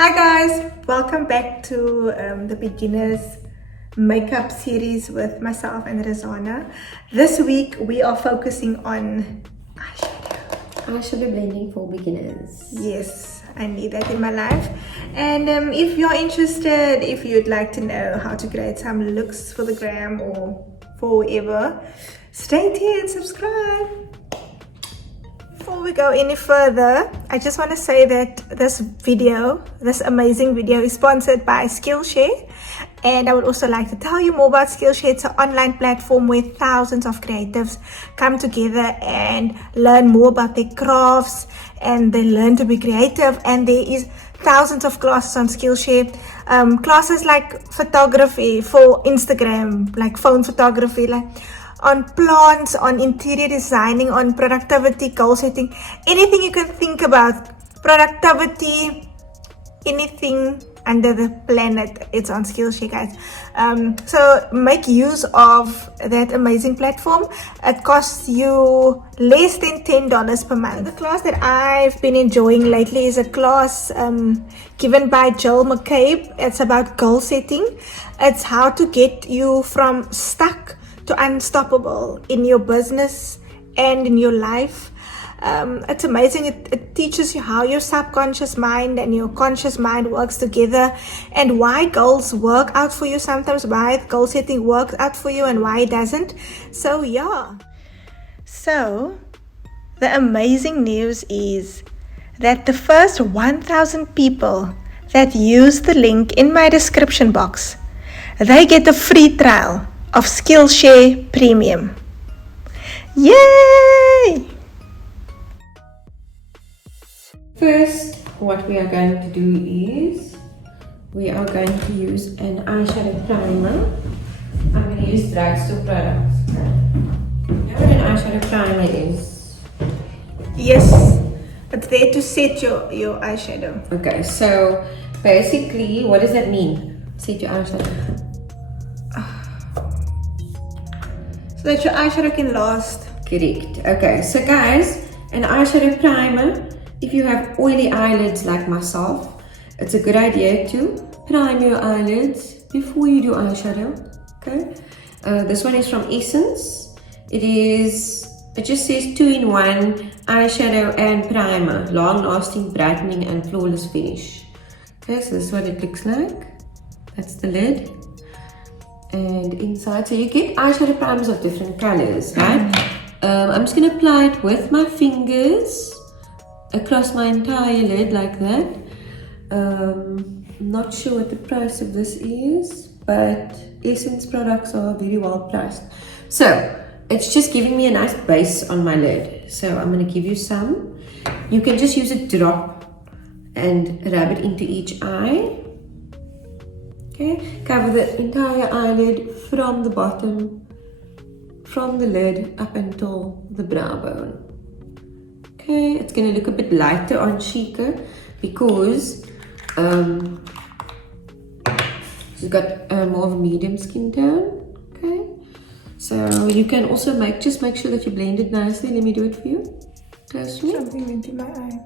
Hi guys, welcome back to the beginners makeup series with myself and Razana. This week we are focusing on eyeshadow. Eyeshadow blending for beginners. Yes, I need that in my life. And if you're interested, if you'd like to know how to create some looks for the gram or for whoever, stay tuned, subscribe. Before we go any further, I just want to say that this amazing video is sponsored by Skillshare, and I would also like to tell you more about Skillshare. It's an online platform where thousands of creatives come together and learn more about their crafts, and they learn to be creative. And there is thousands of classes on Skillshare, classes like photography for Instagram, like phone photography, like on plants, on interior designing, on productivity, goal setting, anything you can think about, productivity, anything under the planet, it's on Skillshare, guys. So make use of that amazing platform. It costs you less than $10 per month. The class that I've been enjoying lately is a class given by Jill McCabe. It's about goal setting. It's how to get you from stuck to unstoppable in your business and in your life. It's amazing. It teaches you how your subconscious mind and your conscious mind works together, and why goals work out for you sometimes, why goal setting works out for you and why it doesn't. So yeah. So the amazing news is that the first 1,000 people that use the link in my description box, they get a free trial of Skillshare Premium. Yay! First, what we are going to do is we are going to use an eyeshadow primer. I'm going to use drugstore products. You know what an eyeshadow primer is? Yes, it's there to set your eyeshadow. Okay, so basically, what does that mean? Set your eyeshadow. So that your eyeshadow can last. Correct. Okay, so guys, an eyeshadow primer, if you have oily eyelids like myself, it's a good idea to prime your eyelids before you do eyeshadow. Okay, this one is from Essence. It just says 2-in-1 eyeshadow and primer, long lasting brightening and flawless finish. Okay, so this is what it looks like. That's the lid. And inside, so you get eyeshadow primers of different colors, right? I'm just going to apply it with my fingers across my entire lid like that. I'm not sure what the price of this is, but Essence products are very well priced. So it's just giving me a nice base on my lid. So I'm going to give you some. You can just use a drop and rub it into each eye. Okay, cover the entire eyelid from the bottom, from the lid up until the brow bone. Okay, it's going to look a bit lighter on Rasheeqah because she's got more of a medium skin tone. Okay, so you can also just make sure that you blend it nicely. Let me do it for you. Close to me. Something went in my eye.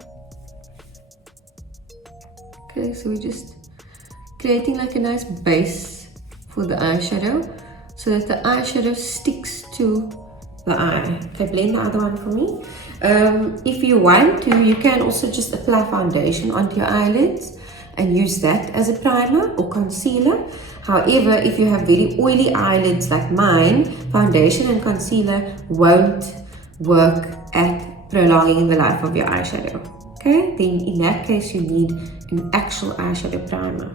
Okay, so we're just creating like a nice base for the eyeshadow so that the eyeshadow sticks to the eye. Okay, blend the other one for me. If you want to, you can also just apply foundation onto your eyelids and use that as a primer or concealer. However, if you have very oily eyelids like mine, foundation and concealer won't work at prolonging the life of your eyeshadow. Okay, then in that case you need an actual eyeshadow primer.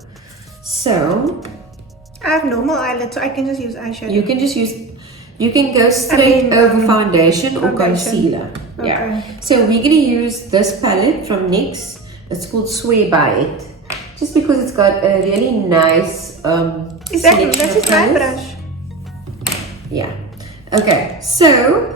So I have normal eyelids, so I can just use eyeshadow. You can go straight over foundation or concealer. Okay. Yeah. So we're gonna use this palette from NYX. It's called Swear by It. Just because it's got a really nice Exactly, that's just my brush. Yeah. Okay, so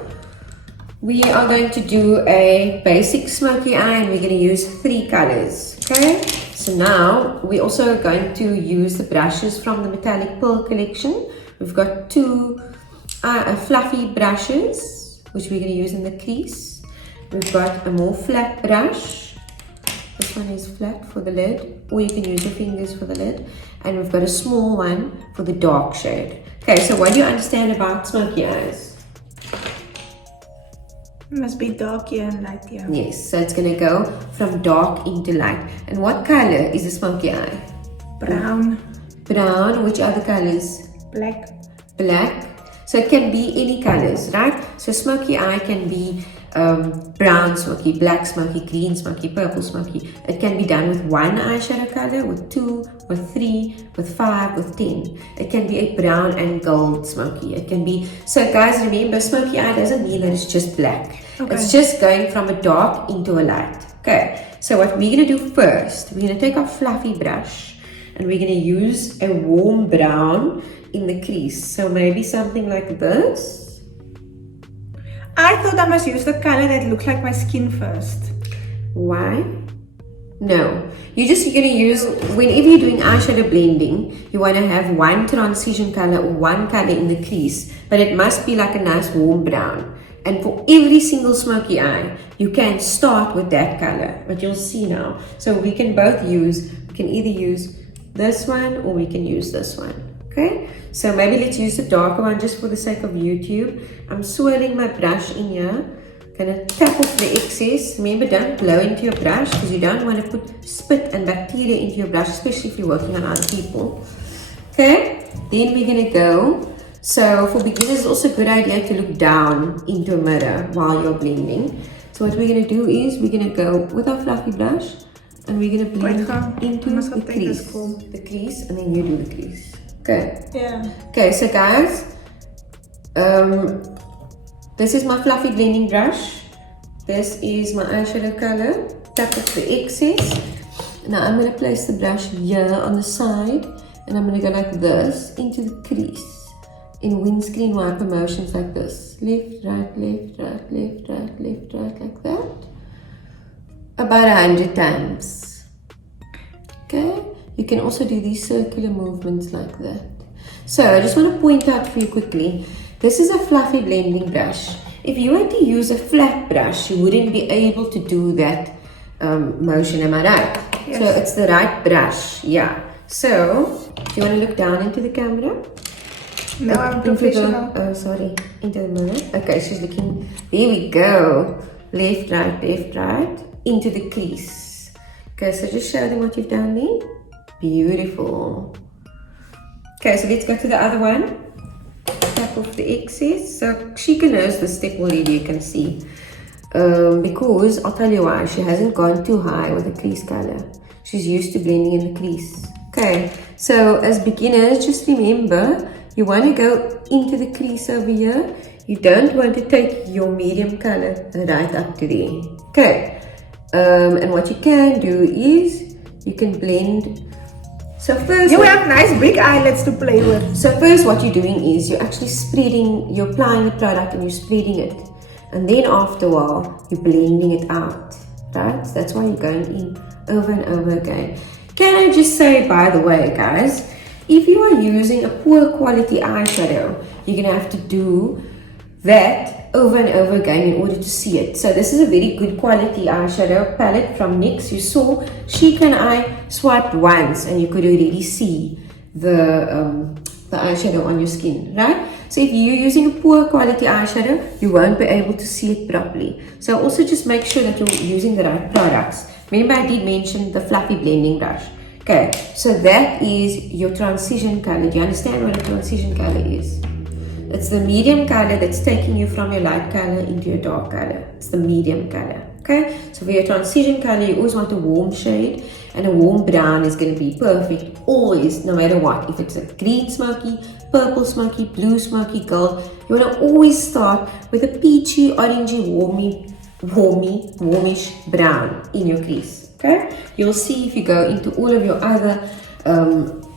we are going to do a basic smoky eye and we're going to use 3 colors. Okay, so now we're also going to use the brushes from the Metallic Pearl collection. We've got 2 fluffy brushes which we're going to use in the crease. We've got a more flat brush. This this one is flat for the lid, or you can use your fingers for the lid. And we've got a small one for the dark shade. Okay, so what do you understand about smoky eyes? It must be dark here and light here. Yes, so it's going to go from dark into light. And what color is a smoky eye? Brown. Brown. Which other colors? Black. Black. So it can be any colors, right? So smoky eye can be brown smoky, black smoky, green smoky, purple smoky. It can be done with one eyeshadow color, with 2, with 3, with 5, with 10. It can be a brown and gold smoky. It can be, so guys, remember, smoky eye doesn't mean that it's just black. Okay. It's just going from a dark into a light. Okay, so what we're gonna do first, we're gonna take our fluffy brush and we're gonna use a warm brown in the crease. So maybe something like this. I thought I must use the color that looks like my skin first. Why? No. You're going to use, whenever you're doing eyeshadow blending, you want to have one transition color or one color in the crease, but it must be like a nice warm brown. And for every single smoky eye, you can start with that color, but you'll see now. So we can both use, we can either use this one or we can use this one. Okay, so maybe let's use the darker one just for the sake of YouTube. I'm swirling my brush in here. Gonna tap off the excess. Remember, don't blow into your brush because you don't want to put spit and bacteria into your brush, especially if you're working on other people. Okay, then we're gonna go. So for beginners, it's also a good idea to look down into a mirror while you're blending. So what we're gonna do is we're gonna go with our fluffy brush and we're gonna blend into the crease. The crease, and then you do the crease. Okay. Yeah. Okay, so guys, this is my fluffy blending brush. This is my eyeshadow color. Tap off the excess. Now I'm going to place the brush here on the side, and I'm going to go like this into the crease in windscreen wiper motions like this. Left, right, left, right, left, right, left, right, like that. About 100 times. Okay. You can also do these circular movements like that. So I just want to point out for you quickly, this is a fluffy blending brush. If you had to use a flat brush, you wouldn't be able to do that motion, am I right? Yes. So it's the right brush, yeah. So, do you want to look down into the camera? No, I'm professional. Into the mirror. Okay, she's looking, there we go. Left, right, into the crease. Okay, so just show them what you've done there. Beautiful. Okay, so let's go to the other one. Tap off the excess. So Rasheeqah knows this step already, you can see. Because, I'll tell you why, she hasn't gone too high with the crease color. She's used to blending in the crease. Okay, so as beginners, just remember, you want to go into the crease over here. You don't want to take your medium color right up to there. Okay, and what you can do is, you can blend. So first, you have nice big eyelids to play with. So first what you're doing is you're actually spreading, you're applying the product and you're spreading it. And then after a while, you're blending it out, right? So that's why you're going in over and over again. Can I just say, by the way, guys, if you are using a poor quality eyeshadow, you're going to have to do that over and over again in order to see it. So this is a very good quality eyeshadow palette from NYX. You saw Rasheeqah and I swiped once and you could already see the eyeshadow on your skin, right? So if you're using a poor quality eyeshadow, you won't be able to see it properly. So also just make sure that you're using the right products. Remember, I did mention the fluffy blending brush. Okay, so that is your transition color. Do you understand what a transition color is? It's the medium color that's taking you from your light color into your dark color. It's the medium color. Okay, so for your transition color, you always want a warm shade, and a warm brown is going to be perfect always, no matter what. If it's a green smoky, purple smoky, blue smoky, gold, you want to always start with a peachy, orangey, warmish brown in your crease. Okay, you'll see if you go into all of your other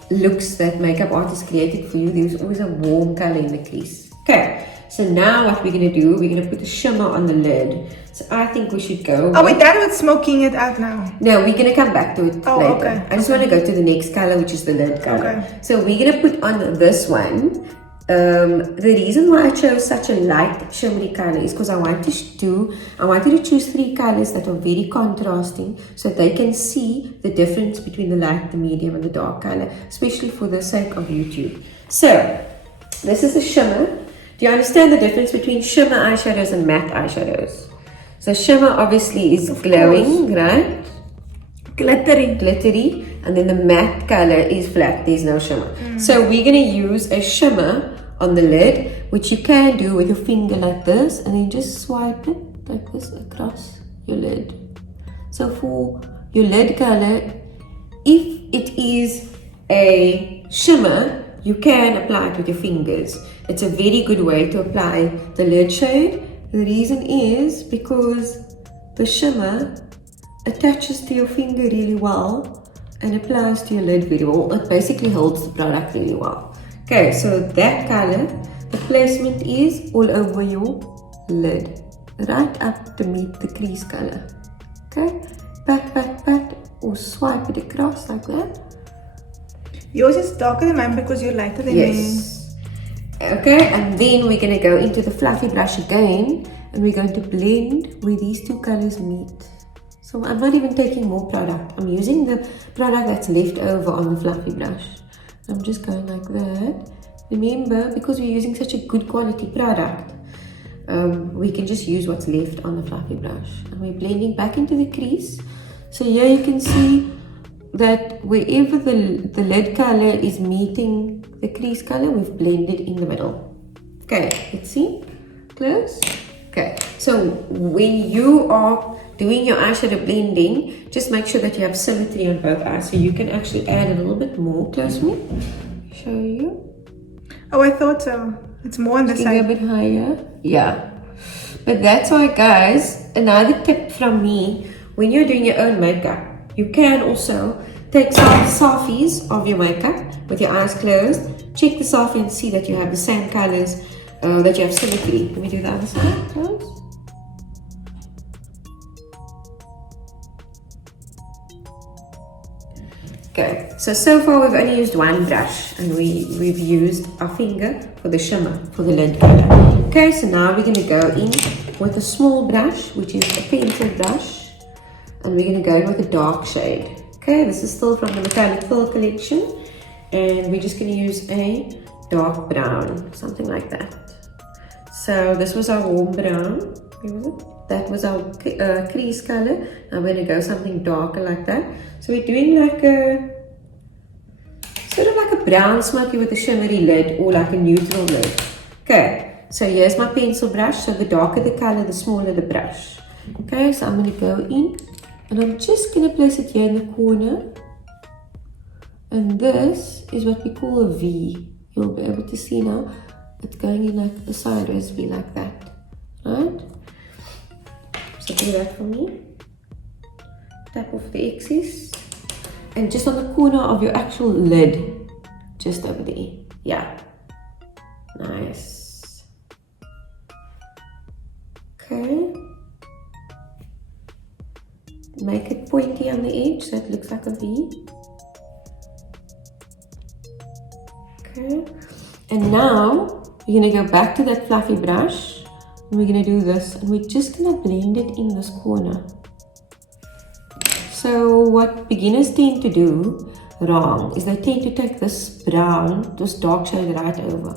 looks that makeup artists created for you, there's always a warm color in the crease. Okay, so now what we're going to do, we're going to put a shimmer on the lid. So I think we should go. Are we done with smoking it out now? No, we're going to come back to it later. Okay. I just want to go to the next color, which is the lid color. Okay. So we're going to put on this one The reason why I chose such a light shimmery color is because I wanted to choose 3 colors that are very contrasting so they can see the difference between the light, the medium and the dark color, especially for the sake of YouTube. So this is a shimmer. Do you understand the difference between shimmer eyeshadows and matte eyeshadows? So shimmer obviously is glowing, right? Glittery, and then the matte color is flat, there's no shimmer. So we're going to use a shimmer on the lid, which you can do with your finger like this, and then just swipe it like this across your lid. So for your lid color, if it is a shimmer, you can apply it with your fingers. It's a very good way to apply the lid shade. The reason is because the shimmer attaches to your finger really well and applies to your lid very well. It basically holds the product really well. Okay, so that color, the placement is all over your lid, right up to meet the crease color. Okay, pat, or swipe it across like that. Yours is darker than mine because you're lighter than me. Yes. Okay, and then we're going to go into the fluffy brush again, and we're going to blend where these 2 colors meet. So I'm not even taking more product. I'm using the product that's left over on the fluffy brush. I'm just going like that. Remember, because we're using such a good quality product, we can just use what's left on the fluffy brush. And we're blending back into the crease. So here you can see that wherever the lid color is meeting the crease color, we've blended in the middle. Okay, let's see. Close. Okay, so when you are doing your eyeshadow blending, just make sure that you have symmetry on both eyes. So you can actually add a little bit more. Close me. Show you. Oh, I thought so. It's more on the side. A bit higher. Yeah. But that's why, guys, another tip from me, when you're doing your own makeup, you can also take some selfies of your makeup with your eyes closed. Check the selfie and see that you have the same colors, that you have symmetry. Let me do the other side. Close. Okay, so far we've only used 1 brush, and we've used our finger for the shimmer, for the lid color. Okay, so now we're going to go in with a small brush, which is a pencil brush, and we're going to go in with a dark shade. Okay, this is still from the Metallic Fill collection, and we're just going to use a dark brown, something like that. So this was our warm brown. Where was it? That was our crease color. I'm going to go something darker like that. So we're doing like a sort of like a brown smoky with a shimmery lid, or like a neutral lid. Okay, so here's my pencil brush. So the darker the color, the smaller the brush. Okay, so I'm going to go in, and I'm just going to place it here in the corner. And this is what we call a V. You'll be able to see now. It's going in like a sideways V like that. Right? So do that for me. Tap off the excess. And just on the corner of your actual lid. Just over there. Yeah. Nice. Okay. Make it pointy on the edge so it looks like a V. Okay. And now we're going to go back to that fluffy brush. And we're going to do this, and we're just going to blend it in this corner. So what beginners tend to do wrong is they tend to take this brown, this dark shade right over.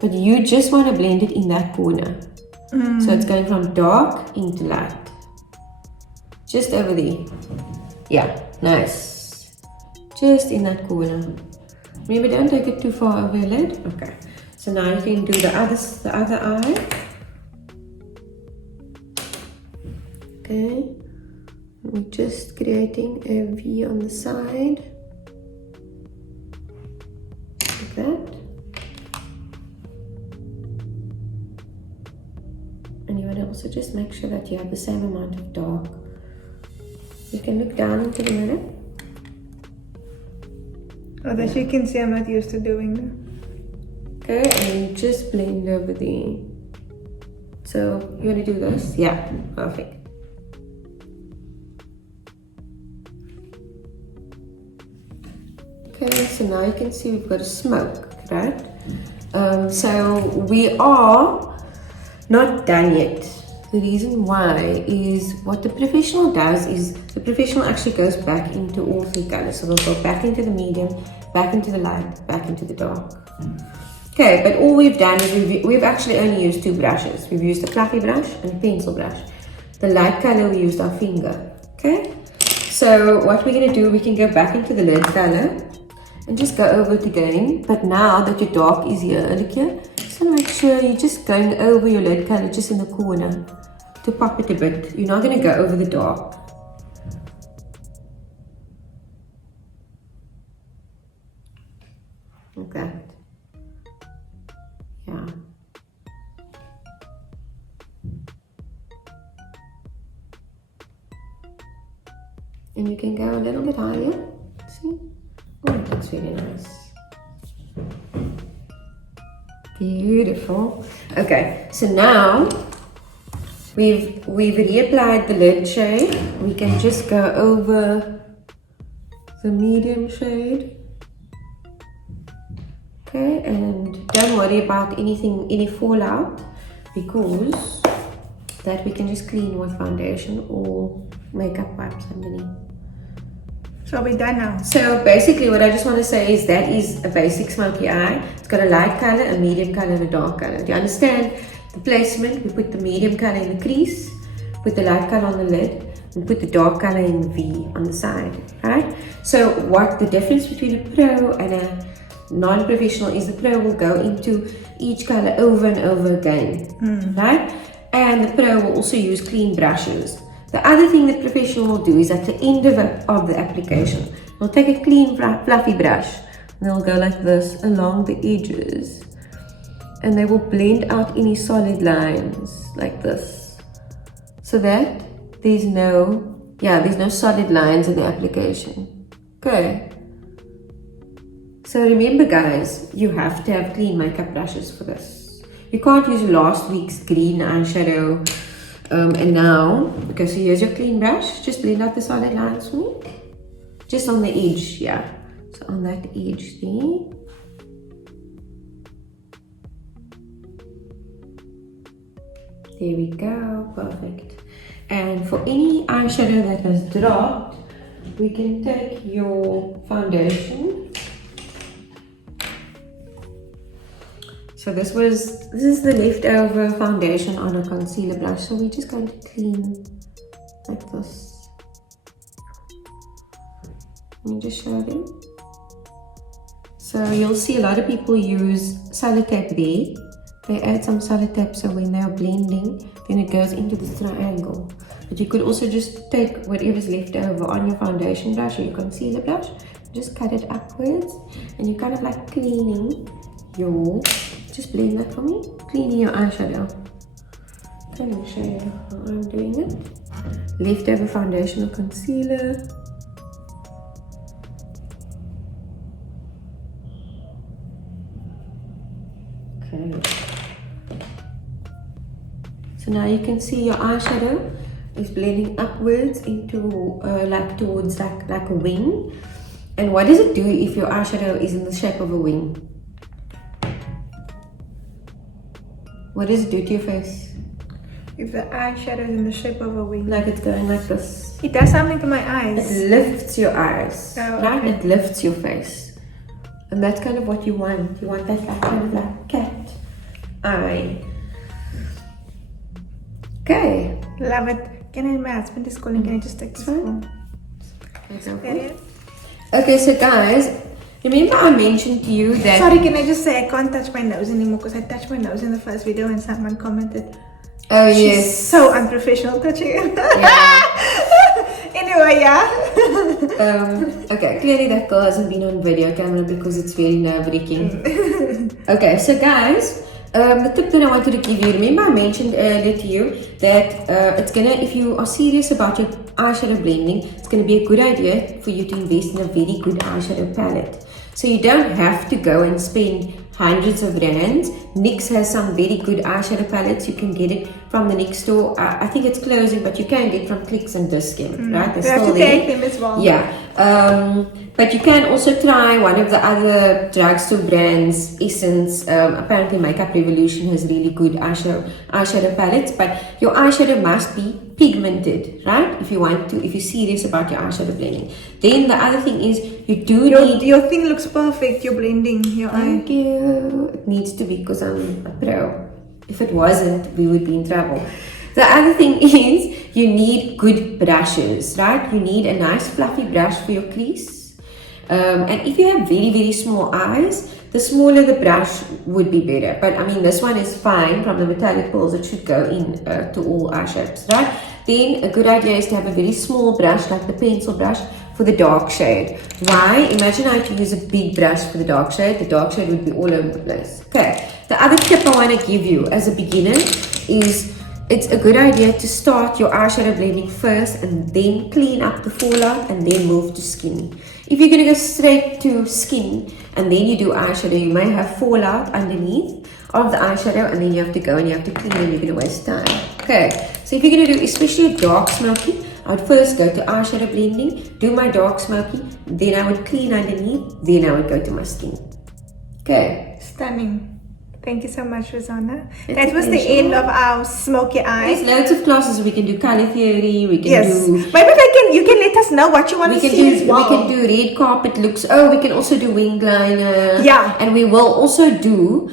But you just want to blend it in that corner. So it's going from dark into light. Just over there. Yeah, nice. Just in that corner. Maybe don't take it too far over your lid. Okay. So now you can do the other eye. Okay, we're just creating a V on the side, like that. And you want to also just make sure that you have the same amount of dark. You can look down into the mirror. Oh, that you can see I'm not used to doing that. Okay, and just blend over there. So you want to do this? Yeah, perfect. Okay, so now you can see we've got a smoke, right? So we are not done yet. The reason why is what the professional does is the professional actually goes back into all three colors. So we'll go back into the medium, back into the light, back into the dark. Okay, but all we've done is we've actually only used two brushes. We've used a fluffy brush and a pencil brush. The light color, we used our finger. Okay, so what we're going to do, we can go back into the lid color and just go over it again. But now that your dark is here, look here, so make sure you're just going over your lid color just in the corner to pop it a bit. You're not going to go over the dark. Okay. Yeah. And you can go a little bit higher. See? Oh, that's really nice. Beautiful. Okay, so now we've reapplied the lid shade. We can just go over the medium shade. Okay, and don't worry about any fallout, because that we can just clean with foundation or makeup wipes underneath. So we're done now. So basically what I just want to say is that is a basic smoky eye. It's got a light color, a medium color, and a dark color. Do you understand the placement? We put the medium color in the crease, put the light color on the lid, and put the dark color in the V on the side, right? So what the difference between a pro and a non-professional is, the pro will go into each color over and over again, right? And the pro will also use clean brushes. The other thing the professional will do is at the end of the application, they'll take a clean fluffy brush and they'll go like this along the edges, and they will blend out any solid lines like this, so that there's no solid lines in the application. Okay. So remember guys, you have to have clean makeup brushes for this. You can't use last week's green eyeshadow and now, okay, so here's your clean brush. Just blend out the solid lines for me. Just on the edge, yeah. So on that edge there. There we go, perfect. And for any eyeshadow that has dropped, we can take your foundation. So this is the leftover foundation on a concealer brush. So we're just going to clean like this. Let me just show them. So you'll see a lot of people use sellotape there. They add some sellotape so when they're blending, then it goes into this triangle. But you could also just take whatever's left over on your foundation brush or your concealer brush, just cut it upwards, and you're kind of like cleaning your, just blend that for me, cleaning your eyeshadow. Okay, let me show you how I'm doing it. Leftover foundation or concealer. Okay. So now you can see your eyeshadow is blending upwards into like towards like a wing. And what does it do if your eyeshadow is in the shape of a wing? What does it do to your face? If the eyeshadow is in the shape of a wing, Like it's going like this. it does something to my eyes. It lifts your eyes, Oh, right? okay. It lifts your face. And that's kind of what you want. You want that like, kind of like cat eye. Okay. Love it. Can I, my husband is calling, can I just take this phone? Example. Okay, so guys, remember I mentioned to you that... Sorry, can I just say I can't touch my nose anymore because I touched my nose in the first video and someone commented, Oh she's yes. so unprofessional touching it. Yeah. Anyway, yeah. Okay, clearly that girl hasn't been on video camera because it's very nerve-wracking. Okay, so guys, the tip that I wanted to give you, remember I mentioned earlier to you that it's gonna, if you are serious about your eyeshadow blending, it's gonna be a good idea for you to invest in a very good eyeshadow palette. So you don't have to go and spend hundreds of rands. NYX has some very good eyeshadow palettes. You can get it from the NYX store. I think it's closing, but you can get from Clicks and Discount, right? They're You have still to there. take them as well. Yeah, But you can also try one of the other drugstore brands, Essence. Apparently Makeup Revolution has really good eyeshadow palettes, but your eyeshadow must be pigmented, right? If you're serious about your eyeshadow blending. Then the other thing is you do need... Your thing looks perfect, you're blending your eye. Thank you. It needs to be because I'm a pro. If it wasn't, we would be in trouble. The other thing is you need good brushes, right? You need a nice fluffy brush for your crease. And if you have very, very small eyes, the smaller the brush would be better. But I mean, this one is fine from the metallic pearls. It should go in to all eye shapes, right? Then a good idea is to have a very small brush, like the pencil brush, for the dark shade. Why? Imagine I had to use a big brush for the dark shade. The dark shade would be all over the place. Okay. The other tip I want to give you as a beginner is it's a good idea to start your eyeshadow blending first and then clean up the fallout and then move to skin. If you're going to go straight to skin and then you do eyeshadow, you may have fallout underneath of the eyeshadow and then you have to go and you have to clean and you're going to waste time. Okay, so if you're going to do especially a dark smoky, I would first go to eyeshadow blending, do my dark smoky, then I would clean underneath, then I would go to my skin. Okay. Stunning. Thank you so much, Rosanna. It's That was the end of our smoky eyes. There's loads of classes. We can do color theory. We can do. Maybe you can let us know what you want to see as well. We can do red carpet looks. Oh, we can also do wing liner. Yeah. And we will also do.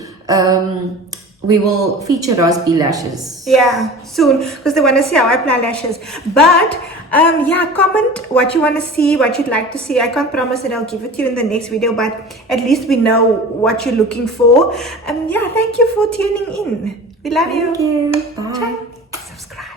We will feature raspberry lashes. Yeah, soon, because they want to see how I apply lashes. But yeah, comment what you want to see, what you'd like to see. I can't promise that I'll give it to you in the next video, but at least we know what you're looking for. Yeah, thank you for tuning in. We love you. Thank you. Bye. Subscribe.